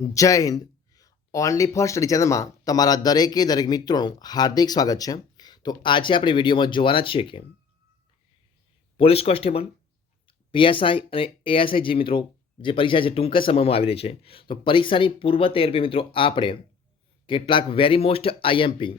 જય Hind. Only for study ચેનલમાં તમારા દરેક મિત્રોનું હાર્દિક સ્વાગત છે. તો આજે આપણે વિડીયોમાં જોવાના છીએ કે પોલીસ કોન્સ્ટેબલ, પીએસઆઈ અને એએસઆઈ જે મિત્રો જે પરીક્ષા છે ટૂંક જ સમયમાં આવી રહી છે, તો પરીક્ષાની પૂર્વ તૈયારી મિત્રો આપણે કેટલાક વેરી મોસ્ટ આઈએમપી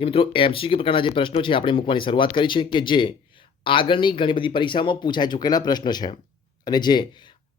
જે મિત્રો એમસીક્યુ પ્રકારના જે પ્રશ્નો છે આપણે મૂકવાની શરૂઆત કરી છે કે જે આગળની ઘણી બધી પરીક્ષામાં પૂછાઈ ચૂકેલા પ્રશ્નો છે. અને જે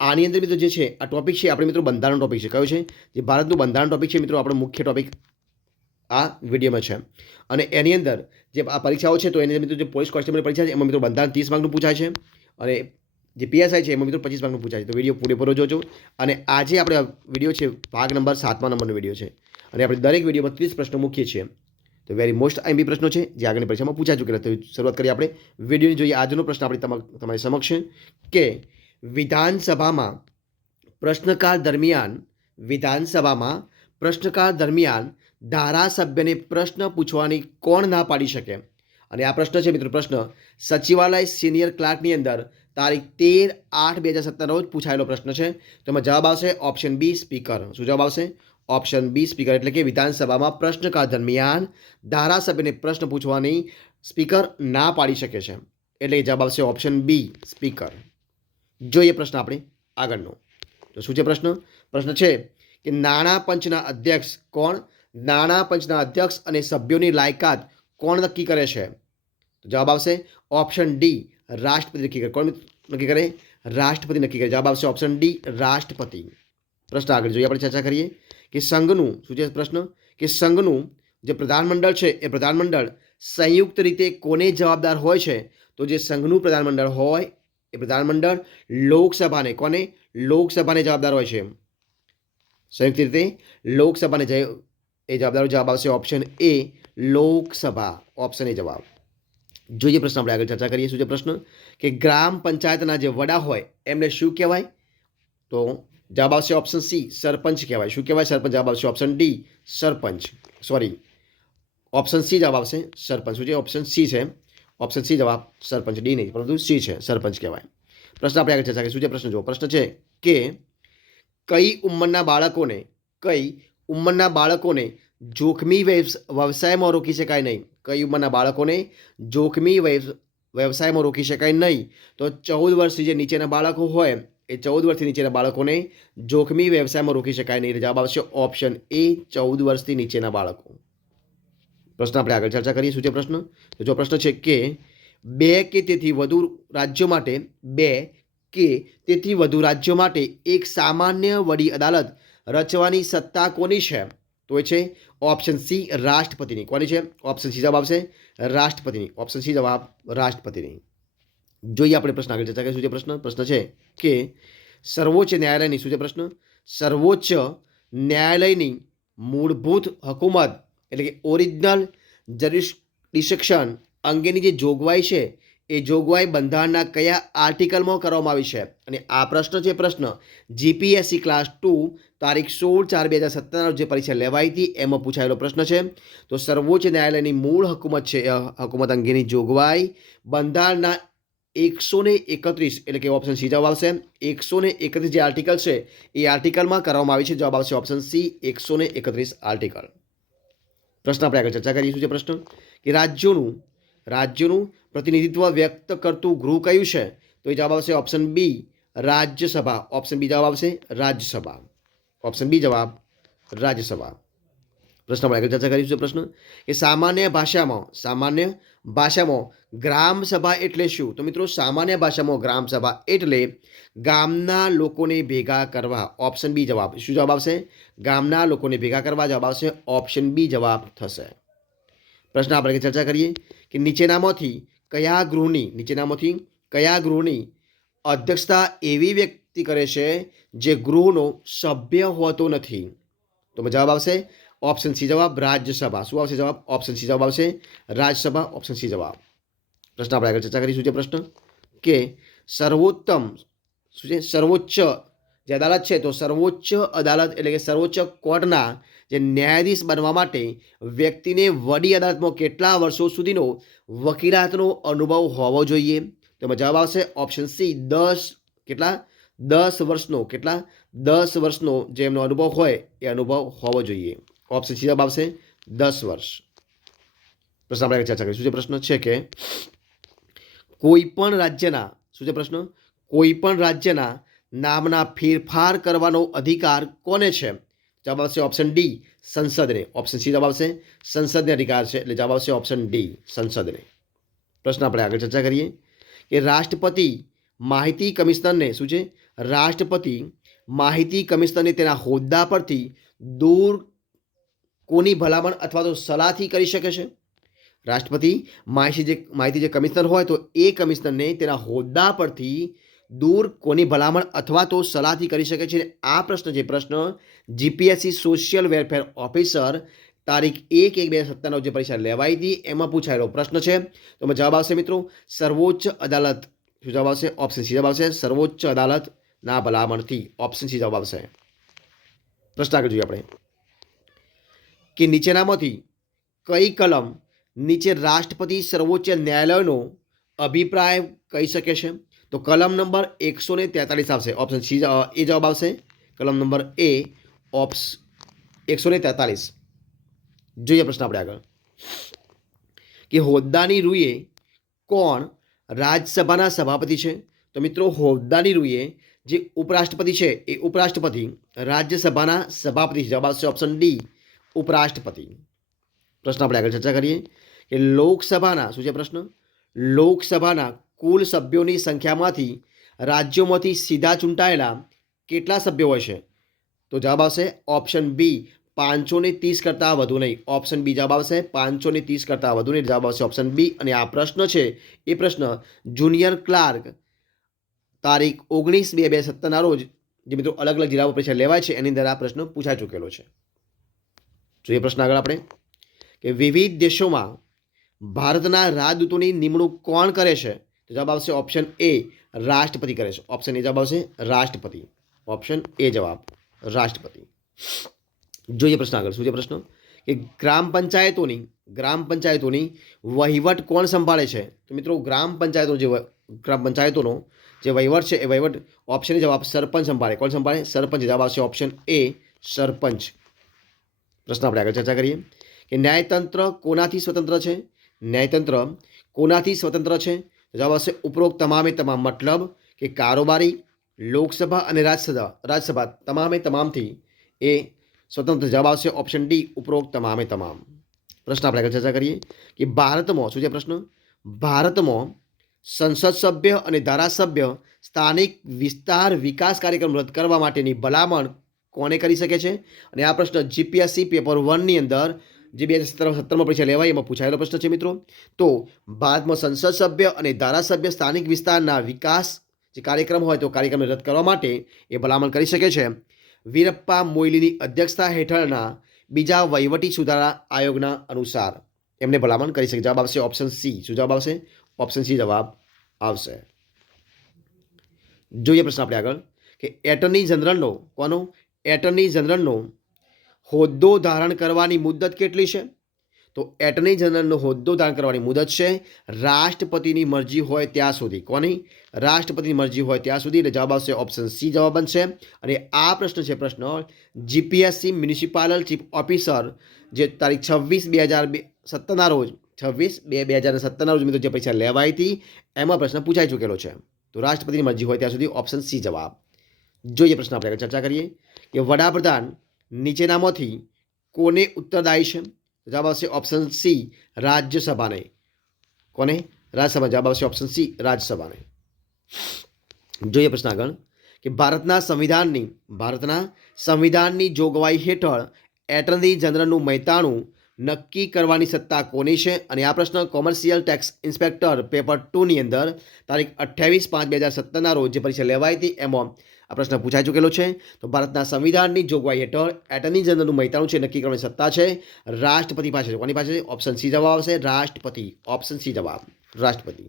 આની અંદર મિત્રો જે છે આ ટોપિક છે આપણે મિત્રો બંધારણ ટોપિક છે. કયો છે? જે ભારતનું બંધારણ ટોપિક છે મિત્રો, આપણો મુખ્ય ટોપિક આ વિડીયોમાં છે. અને એની અંદર જે આ પરીક્ષાઓ છે તો એની અંદર મિત્રો જે પોલીસ કોન્સ્ટેબલની પરીક્ષા છે એમાં મિત્રો બંધારણ 30 માર્કનું પૂછાય છે અને જે પીએસઆઈ છે એમાં મિત્રો 25 માર્કનું પૂછાય છે. તો વિડીયો પૂરેપૂરો જોજો. અને આજે આપણે વિડીયો છે ભાગ નંબર 7મા નંબરનો વિડીયો છે અને આપણે દરેક વિડીયોમાં 30 પ્રશ્નો મૂકીએ છીએ. તો વેરી મોસ્ટ આઈએમપી પ્રશ્નો છે જે આગળની પરીક્ષામાં પૂછાઈ ચૂકેલા. તો શરૂઆત કરીએ આપણે વિડીયોની. જોઈએ આજનો પ્રશ્ન આપણે તમારી સમક્ષ છે કે વિધાનસભામાં પ્રશ્નકાળ દરમિયાન ધારાસભ્યને પ્રશ્ન પૂછવાની કોણ ના પાડી શકે? અને આ પ્રશ્ન છે મિત્રો, પ્રશ્ન સચિવાલય સિનિયર ક્લાર્કની અંદર તારીખ 13/8/2017 રોજ પૂછાયેલો પ્રશ્ન છે. તો એમાં જવાબ આવશે ઓપ્શન બી, સ્પીકર. શું જવાબ આવશે? Option B, speaker. એટલે કે વિધાનસભામાં પ્રશ્નકાળ દરમિયાન ધારાસભ્યને પ્રશ્ન પૂછવાની સ્પીકર ના પાડી શકે છે. એટલે જવાબ આવશે ઓપ્શન બી, સ્પીકર. જોઈએ પ્રશ્ન આપણે આગળનો. તો શું છે પ્રશ્ન? પ્રશ્ન છે કે નાણાં પંચના અધ્યક્ષ કોણ? નાણાં પંચના અધ્યક્ષ અને સભ્યોની લાયકાત કોણ નક્કી કરે છે? તો જવાબ આવશે ઓપ્શન ડી, રાષ્ટ્રપતિ નક્કી કરે. કોણ નક્કી કરે? રાષ્ટ્રપતિ નક્કી કરે. જવાબ આવશે ઓપ્શન ડી, રાષ્ટ્રપતિ. પ્રશ્ન આગળ જોઈએ, આપણે ચર્ચા કરીએ કે સંઘનું શું છે પ્રશ્ન કે સંઘનું જે પ્રધાનમંડળ છે એ પ્રધાનમંડળ સંયુક્ત રીતે કોને જવાબદાર હોય છે? તો જે સંઘનું પ્રધાનમંડળ હોય એ પ્રધાનમંડળ લોકસભાને, કોને? લોકસભાને જવાબદાર હોય છે. સંયુક્ત રીતે લોકસભાને એ જવાબદાર. જવાબ આવશે option A, Lok Sabha. Option A જવાબ. જોઈએ પ્રશ્ન આપણે આગળ ચર્ચા કરીએ. શું છે પ્રશ્ન કે ગ્રામ પંચાયતના જે વડા હોય એમને શું કહેવાય? તો જવાબ આવશે ઓપ્શન સી, સરપંચ કહેવાય. શું કહેવાય? સરપંચ. જવાબ આવશે ઓપ્શન ડી, સરપંચ. સોરી, ઓપ્શન સી જવાબ આવશે સરપંચ. શું છે? ઓપ્શન સી છે. ઓપ્શન સી જવાબ સરપંચ, ડી નહીં પરંતુ સી છે, સરપંચ કહેવાય. પ્રશ્ન આપણે આગળ ચર્ચા કરીએ. શું છે પ્રશ્ન? જો પ્રશ્ન છે કે કઈ ઉંમરના બાળકોને જોખમી વ્યવસાયમાં રોકી શકાય નહીં? કઈ ઉંમરના બાળકોને જોખમી વ્યવસાયમાં રોકી શકાય નહીં? તો 14 વર્ષથી જે નીચેના બાળકો હોય એ 14 વર્ષથી નીચેના બાળકોને જોખમી વ્યવસાયમાં રોકી શકાય નહીં. જવાબ આવશે ઓપ્શન એ, 14 વર્ષથી નીચેના બાળકો. પ્રશ્ન આપણે આગળ ચર્ચા કરીએ. શું છે પ્રશ્ન? તો જો પ્રશ્ન છે કે 2 કે તેથી વધુ રાજ્યો માટે એક સામાન્ય વડી અદાલત રચવાની સત્તા કોની છે? તો એ છે ઓપ્શન સી, રાષ્ટ્રપતિની. કોની છે? ઓપ્શન સી જવાબ આવશે રાષ્ટ્રપતિની. ઓપ્શન સી જવાબ રાષ્ટ્રપતિની. જોઈએ આપણે પ્રશ્ન આગળ ચર્ચા કરીએ. શું છે પ્રશ્ન? પ્રશ્ન છે કે સર્વોચ્ચ ન્યાયાલયની, શું છે પ્રશ્ન? સર્વોચ્ચ ન્યાયાલયની મૂળભૂત હુકુમત એટલે કે ઓરિજિનલ જરિસ્ડિક્શન અંગેની જે જોગવાઈ છે એ જોગવાઈ બંધારણના કયા આર્ટિકલમાં કરવામાં આવી છે? અને આ પ્રશ્ન છે પ્રશ્ન જીપીએસસી ક્લાસ 2 તારીખ 16/4/2017 જે પરીક્ષા લેવાઈ હતી એમાં પૂછાયેલો પ્રશ્ન છે. તો સર્વોચ્ચ ન્યાયાલયની મૂળ હુકુમત છે હુકુમત અંગેની જોગવાઈ બંધારણના 131 એટલે કે ઓપ્શન સી જવાબ આવશે 131 જે આર્ટિકલ છે એ આર્ટિકલમાં કરવામાં આવી છે. જવાબ આવશે ઓપ્શન સી, 131 આર્ટિકલ. પ્રશ્ન આપણે આગળ ચર્ચા કરીએ. શું છે પ્રશ્ન કે રાજ્યોનું પ્રતિનિધિત્વ વ્યક્ત કરતું ગૃહ કયું છે? તો એ જવાબ આવશે option B, Rajya Sabha. Option B જવાબ આવશે રાજ્યસભા. ઓપ્શન બી જવાબ રાજ્યસભા. પ્રશ્ન આપણે આગળ ચર્ચા કરીશું. પ્રશ્ન કે સામાન્ય ભાષામાં ગ્રામ સભા એટલે શું? તો મિત્રો સામાન્ય ભાષામાં ગ્રામ સભા એટલે ગામના લોકોને ભેગા કરવા. ઓપ્શન બી જવાબ. શું જવાબ આવશે? ગામના લોકોને ભેગા કરવા. જવાબ આવશે ઓપ્શન બી જવાબ થશે. પ્રશ્ન આપણે ચર્ચા કરીએ કે નીચેનામાંથી કયા ગૃહની અધ્યક્ષતા એવી વ્યક્તિ કરે છે જે ગૃહનો સભ્ય હોતો નથી? તો જવાબ આવશે ઓપ્શન સી જવાબ રાજ્યસભા. શું આવશે જવાબ? ઓપ્શન સી જવાબ આવશે રાજ્યસભા. ઓપ્શન સી જવાબ. પ્રશ્ન આપણે આગળ ચર્ચા કરીશું. જે પ્રશ્ન કે સર્વોચ્ચ જે અદાલત છે તો સર્વોચ્ચ અદાલત એટલે કે સર્વોચ્ચ કોર્ટના જે ન્યાયાધીશ બનવા માટે વ્યક્તિને વડી અદાલતમાં કેટલા વર્ષો સુધીનો વકીલાતનો અનુભવ હોવો જોઈએ? તો એમાં જવાબ આવશે ઓપ્શન સી, 10 કેટલા 10 વર્ષનો કેટલા 10 વર્ષનો જે એમનો અનુભવ હોય એ અનુભવ હોવો જોઈએ. ઓપ્શન સી જવાબ આવશે 10 વર્ષ. પ્રશ્ન આપણે આગળ ચર્ચા કરીશું. જે પ્રશ્ન છે કે કોઈ પણ રાજ્યના શું છે પ્રશ્ન કોઈ પણ રાજ્યના નામના ફેરફાર કરવાનો અધિકાર કોને છે? જવાબ આવશે ઓપ્શન ડી સંસદને. ઓપ્શન સી જવાબ આવશે સંસદને અધિકાર છે એટલે જવાબ આવશે ઓપ્શન ડી સંસદને. પ્રશ્ન આપણે આગળ ચર્ચા કરીએ કે રાષ્ટ્રપતિ માહિતી કમિશનરને શું છે રાષ્ટ્રપતિ માહિતી કમિશનરને તેના હોદ્દા પરથી દૂર કોની ભલામણ અથવા તો સલાહથી કરી શકે છે? રાષ્ટ્રપતિ માહિતી જે કમિશનર હોય તો એ કમિશનરને તેના હોદ્દા પરથી દૂર કોની ભલામણ અથવા તો સલાહથી કરી શકે છે? આ પ્રશ્ન જે પ્રશ્ન જીપીએસસી સોશિયલ વેલફેર ઓફિસર તારીખ 1/1/2017 જે પરીક્ષા લેવાઈ હતી એમાં પૂછાયેલો પ્રશ્ન છે. તો એમાં જવાબ આવશે મિત્રો સર્વોચ્ચ અદાલત. શું જવાબ આવશે? ઓપ્શન સી જવાબ આવશે સર્વોચ્ચ અદાલતના ભલામણથી. ઓપ્શન સી જવાબ આવશે. પ્રશ્ન આગળ જોઈએ આપણે કે નીચેનામાંથી કઈ કલમ નીચે રાષ્ટ્રપતિ સર્વોચ્ચ ન્યાયાલયનો અભિપ્રાય કહી શકે છે? તો કલમ નંબર 143 આવશે. ઓપ્શન સી એ જવાબ આવશે કલમ નંબર એ ઓપ્શન 143. જોઈએ પ્રશ્ન આપણે આગળ કે હોદ્દાની રૂએ કોણ રાજ્યસભાના સભાપતિ છે? તો મિત્રો હોદ્દાની રૂએ જે ઉપરાષ્ટ્રપતિ છે એ ઉપરાષ્ટ્રપતિ રાજ્યસભાના સભાપતિ. જવાબ આવશે ઓપ્શન ડી ઉપરાષ્ટ્રપતિ. પ્રશ્ન આપણે આગળ ચર્ચા કરીએ કે લોકસભાના શું છે પ્રશ્ન લોકસભાના કુલ સભ્યોની સંખ્યામાંથી રાજ્યોમાંથી સીધા ચૂંટાયેલા કેટલા સભ્યો હોય છે? તો જવાબ આવશે ઓપ્શન બી 530 કરતાં વધુ નહીં. ઓપ્શન બી જવાબ આવશે 530 કરતાં વધુ નહીં. જવાબ આવશે ઓપ્શન બી. અને આ પ્રશ્ન છે એ પ્રશ્ન જુનિયર ક્લાર્ક તારીખ 19/2/2017 રોજ જે મિત્રો અલગ અલગ જિલ્લાઓ પરીક્ષા લેવાય છે એની અંદર આ પ્રશ્ન પૂછાઈ ચૂકેલો છે. જોઈએ પ્રશ્ન આગળ આપણે કે વિવિધ દેશોમાં ભારતના રાજદૂતોની નિમણૂક કોણ કરે છે? તો જવાબ આવશે ઓપ્શન એ રાષ્ટ્રપતિ કરે છે. ઓપ્શન એ જવાબ આવશે રાષ્ટ્રપતિ. ઓપ્શન એ જવાબ રાષ્ટ્રપતિ. જોઈએ પ્રશ્ન આગળ શું છે પ્રશ્ન કે ગ્રામ પંચાયતોની વહીવટ કોણ સંભાળે છે? તો મિત્રો ગ્રામ પંચાયતોનો જે વહીવટ છે એ વહીવટ ઓપ્શન જવાબ સરપંચ સંભાળે. કોણ સંભાળે? સરપંચ. જવાબ આવશે ઓપ્શન એ સરપંચ. પ્રશ્ન આપણે આગળ ચર્ચા કરીએ કે ન્યાયતંત્ર કોનાથી સ્વતંત્ર છે? ન્યાયતંત્ર કોનાથી સ્વતંત્ર છે? જવાબ આવશે ઉપરોક્ત તમામે તમામ. મતલબ કે કારોબારી લોકસભા અને રાજ્યસભા તમામે તમામથી એ સ્વતંત્ર. જવાબ આવશે ઓપ્શન ડી ઉપરોક્ત તમામે તમામ. પ્રશ્ન આપણે આગળ ચર્ચા કરીએ કે ભારતમાં શું છે પ્રશ્ન ભારતમાં સંસદ સભ્ય અને ધારાસભ્ય સ્થાનિક વિસ્તાર વિકાસ કાર્યક્રમ રદ કરવા માટેની ભલામણ કોને કરી શકે છે? અને આ પ્રશ્ન જીપીએસસી પેપર 1ની અંદર જે 2017માં પરીક્ષા લેવાય એમાં પૂછાયેલો પ્રશ્ન છે મિત્રો. તો ભારતમાં સંસદ સભ્ય અને ધારાસભ્ય સ્થાનિક વિસ્તારના વિકાસ જે કાર્યક્રમ હોય તો કાર્યક્રમને રદ કરવા માટે એ ભલામણ કરી શકે છે વીરપ્પા મોઇલીની અધ્યક્ષતા હેઠળના બીજા વહીવટી સુધારા આયોગના અનુસાર એમને ભલામણ કરી શકે. જવાબ આવશે ઓપ્શન સી. શું જવાબ આવશે? ઓપ્શન સી જવાબ આવશે. જોઈએ પ્રશ્ન આપણે આગળ કે એટર્ની જનરલનો હોદ્દો ધારણ કરવાની મુદત કેટલી છે? તો એટર્ની જનરલનો હોદ્દો ધારણ કરવાની મુદત છે રાષ્ટ્રપતિની મરજી હોય ત્યાં સુધી. કોની? રાષ્ટ્રપતિની મરજી હોય ત્યાં સુધી. એટલે જવાબ આવશે ઓપ્શન સી જવાબ બનશે. અને આ પ્રશ્ન છે પ્રશ્ન જીપીએસસી મ્યુનિસિપલ ચીફ ઓફિસર જે તારીખ 26/2017 રોજ 26/2/2017 રોજ મિત્રો જે પરીક્ષા લેવાઈ હતી એમાં પ્રશ્ન પૂછાઈ ચૂકેલો છે. તો રાષ્ટ્રપતિની મરજી હોય ત્યાં સુધી ઓપ્શન સી જવાબ. જોઈએ પ્રશ્ન આપણે ચર્ચા કરીએ કે વડાપ્રધાન નીચેનામાંથી કોને ઉત્તરદાયી છે? જવાબ આવશે ઓપ્શન સી રાજ્યસભાને. કોને? રાજ્યસભા. જવાબ આવશે ઓપ્શન સી રાજ્યસભાને. જોઈએ પ્રશ્ન આગળ કે ભારતના સંવિધાનની જોગવાઈ હેઠળ એટર્ની જનરલનું મહેતાણું નક્કી કરવાની સત્તા કોની છે? અને આ પ્રશ્ન કોમર્શિયલ ટેક્સ ઇન્સ્પેક્ટર પેપર 2ની અંદર તારીખ 28/5/2017 રોજ જે પરીક્ષા લેવાઈ હતી એમાં આ પ્રશ્ન પૂછાઈ ચૂકેલો છે. તો ભારતના સંવિધાનની જોગવાઈ હેઠળ એટર્ની જનરલનું મહેતાણું છે નક્કી કરવાની સત્તા છે રાષ્ટ્રપતિ પાસે છે. કોની પાસે છે? ઓપ્શન સી જવાબ આવશે રાષ્ટ્રપતિ. ઓપ્શન સી જવાબ રાષ્ટ્રપતિ.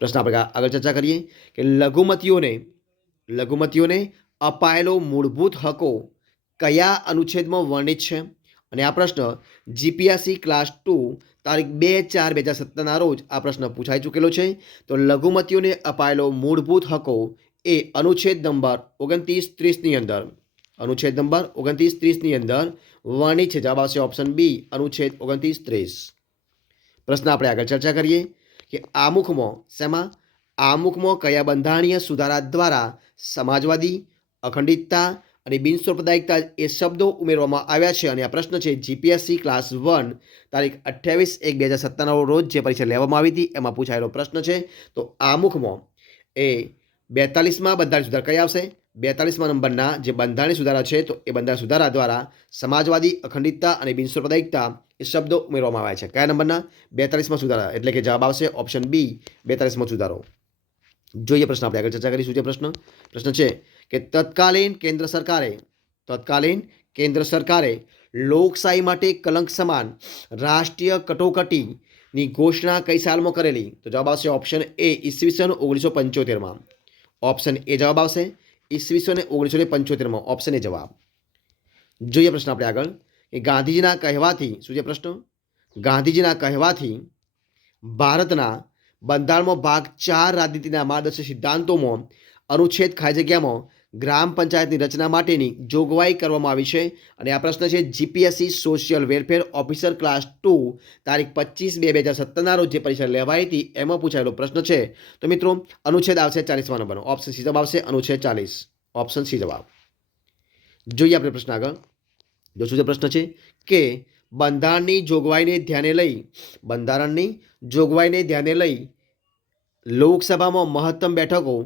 પ્રશ્ન આપણે આગળ ચર્ચા કરીએ કે લઘુમતીઓને અપાયેલો મૂળભૂત હકો કયા અનુચ્છેદમાં વર્ણિત છે? અને આ પ્રશ્ન જીપીએસસી ક્લાસ 2 તારીખ 2/4/2017 રોજ આ પ્રશ્ન પૂછાઈ ચૂકેલો છે. તો લઘુમતીઓને અપાયેલો મૂળભૂત હકો એ અનુચ્છેદ નંબર 29-30ની અંદર અનુચ્છેદ નંબર 29-30ની અંદર વર્ણિત છે? જવાબ આવશે ઓપ્શન બી અનુચ્છેદ 29-30. પ્રશ્ન આપણે આગળ ચર્ચા કરીએ કે આમુખમાં શેમાં આમુખમાં કયા બંધારણીય સુધારા દ્વારા સમાજવાદી, અખંડિતતા અને બિનસાંપ્રદાયિકતા એ શબ્દો ઉમેરવામાં આવ્યા છે? અને આ પ્રશ્ન છે જીપીએસસી ક્લાસ 1 તારીખ 28/1/2017 રોજ જે પરીક્ષા લેવામાં આવી હતી એમાં પૂછાયેલો પ્રશ્ન છે. તો આમુખમાં એ 42માં બંધારણ સુધારા કયા આવશે? 42મા નંબરના જે બંધારણીય સુધારા છે તો એ બંધારણ સુધારા દ્વારા સમાજવાદી, અખંડિતતા અને બિનસાંપ્રદાયિકતા એ શબ્દો ઉમેરવામાં આવ્યા છે. કયા નંબરના? 42માં સુધારા, એટલે કે જવાબ આવશે ઓપ્શન બી 42મો સુધારો. જોઈએ પ્રશ્ન આપણે આગળ ચર્ચા કરીશું. જે પ્રશ્ન છે કે તત્કાલીન કેન્દ્ર સરકારે લોકશાહી માટે કલંક સમાન રાષ્ટ્રીય કટોકટીની ઘોષણા કઈ સાલમાં કરેલી? તો જવાબ આવશે ઓપ્શન એ ઈસવીસન 1975માં. ઓપ્શન એ જવાબ આવશે ઈસવીસન 1975માં. ઓપ્શન એ જવાબ. જોઈએ પ્રશ્ન આપણે આગળ કે ગાંધીજીના કહેવાથી શું છે પ્રશ્ન? ગાંધીજીના કહેવાથી ભારતના બંધારણમાં ભાગ 4 રાજનીતિના માર્ગદર્શક સિદ્ધાંતોમાં અનુચ્છેદ ખાલી જગ્યામાં ગ્રામ પંચાયતની રચના માટેની જોગવાઈ કરવામાં આવી છે. અને આ પ્રશ્ન છે GPSC social welfare officer class 2 તારીખ 25/2/2017ના રોજ જે પરીક્ષા લેવાઈ હતી એમાં પૂછાયેલો પ્રશ્ન છે. તો મિત્રો અનુચ્છેદ આવશે 40મા નંબરનો. ઓપ્શન સી જવાબ આવશે અનુચ્છેદ 40. ઓપ્શન સી જવાબ. જોઈએ આપણે પ્રશ્ન આગળ. જો શું પ્રશ્ન છે કે બંધારણની જોગવાઈને ધ્યાને લઈ લોકસભામાં મહત્તમ બેઠકો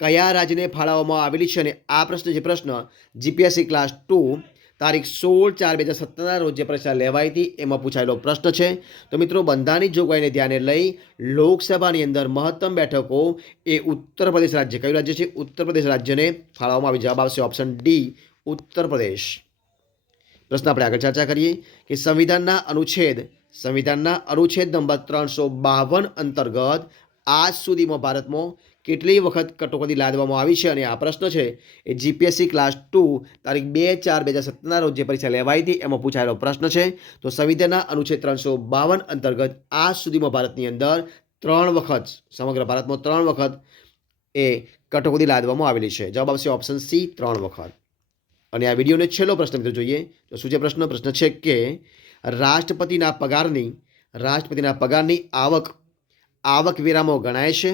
કયા રાજ્યને ફાળવવામાં આવેલી છે? અને આ પ્રશ્ન જીપીએસસી ક્લાસ 2 તારીખ 16/4/2017ના રોજ જે પરીક્ષા લેવાઈ હતી એમાં પૂછાયેલો પ્રશ્ન છે. તો મિત્રો બંધારણની જોગવાઈને ધ્યાને લઈ લોકસભાની અંદર મહત્તમ બેઠકો એ ઉત્તર પ્રદેશ રાજ્ય, કયું રાજ્ય છે? ઉત્તર પ્રદેશ રાજ્યને ફાળવવામાં આવી. જવાબ આવશે ઓપ્શન ડી ઉત્તર પ્રદેશ. પ્રશ્ન આપણે આગળ ચર્ચા કરીએ કે સંવિધાનના અનુચ્છેદ નંબર 352 અંતર્ગત આજ સુધીમાં ભારતમાં કેટલી વખત કટોકટી લાદવામાં આવી છે? અને આ પ્રશ્ન છે એ જીપીએસસી ક્લાસ 2 તારીખ 2/4/2017ના રોજ જે પરીક્ષા લેવાઈ હતી એમાં પૂછાયેલો પ્રશ્ન છે. તો સંવિધાનના અનુચ્છેદ 352 અંતર્ગત આજ સુધીમાં ભારતની અંદર 3 વખત, સમગ્ર ભારતમાં 3 વખત એ કટોકટી લાદવામાં આવેલી છે. જવાબ આવશે ઓપ્શન સી 3 વખત. અને આ વિડીયોનો છેલ્લો પ્રશ્ન મિત્રો જોઈએ તો શું છે પ્રશ્ન છે કે રાષ્ટ્રપતિના પગારની આવકવેરામાં ગણાય છે?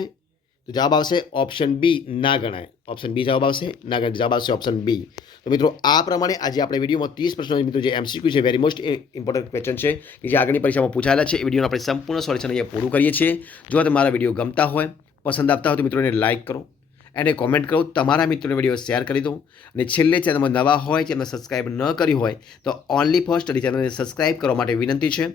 તો જવાબ આવશે ઓપ્શન બી ના ગણાય. ઓપ્શન બી જવાબ આવશે ના ગણાય. જવાબ આવશે ઓપ્શન બી. તો મિત્રો આ પ્રમાણે આજે આપણે વિડીયોમાં 30 પ્રશ્નો મિત્રો જે એમસીક્યુ છે, વેરી મોસ્ટ ઇમ્પોર્ટન્ટ ક્વેશ્ચન છે કે જે આગળની પરીક્ષામાં પૂછાયેલા છે, એ વિડીયોનું આપણે સંપૂર્ણ સોલ્યુશન અહીંયા પૂરું કરીએ છીએ. જો તમારા વિડીયો ગમતા હોય, પસંદ આવતા હોય તો મિત્રોને લાઇક કરો, એને કોમેન્ટ કરો, તમારા મિત્રોને વિડીયો શેર કરી દો. અને છેલ્લે ચેનલમાં નવા હોય, ચેનલ સબસ્ક્રાઇબ ન કરી હોય તો ઓનલી ફોર સ્ટડી ચેનલને સબસ્ક્રાઇબ કરવા માટે વિનંતી છે.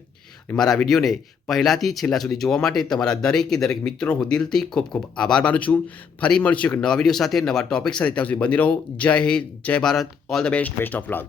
મારા વિડીયોને પહેલાંથી છેલ્લા સુધી જોવા માટે તમારા દરેક મિત્રોનો હું દિલથી ખૂબ ખૂબ આભાર માનું છું. ફરી મળશું એક નવા વિડીયો સાથે, નવા ટોપિક સાથે. ત્યાં સુધી બની રહો. જય હિન્દ, જય Bharat. All the best. Best of luck.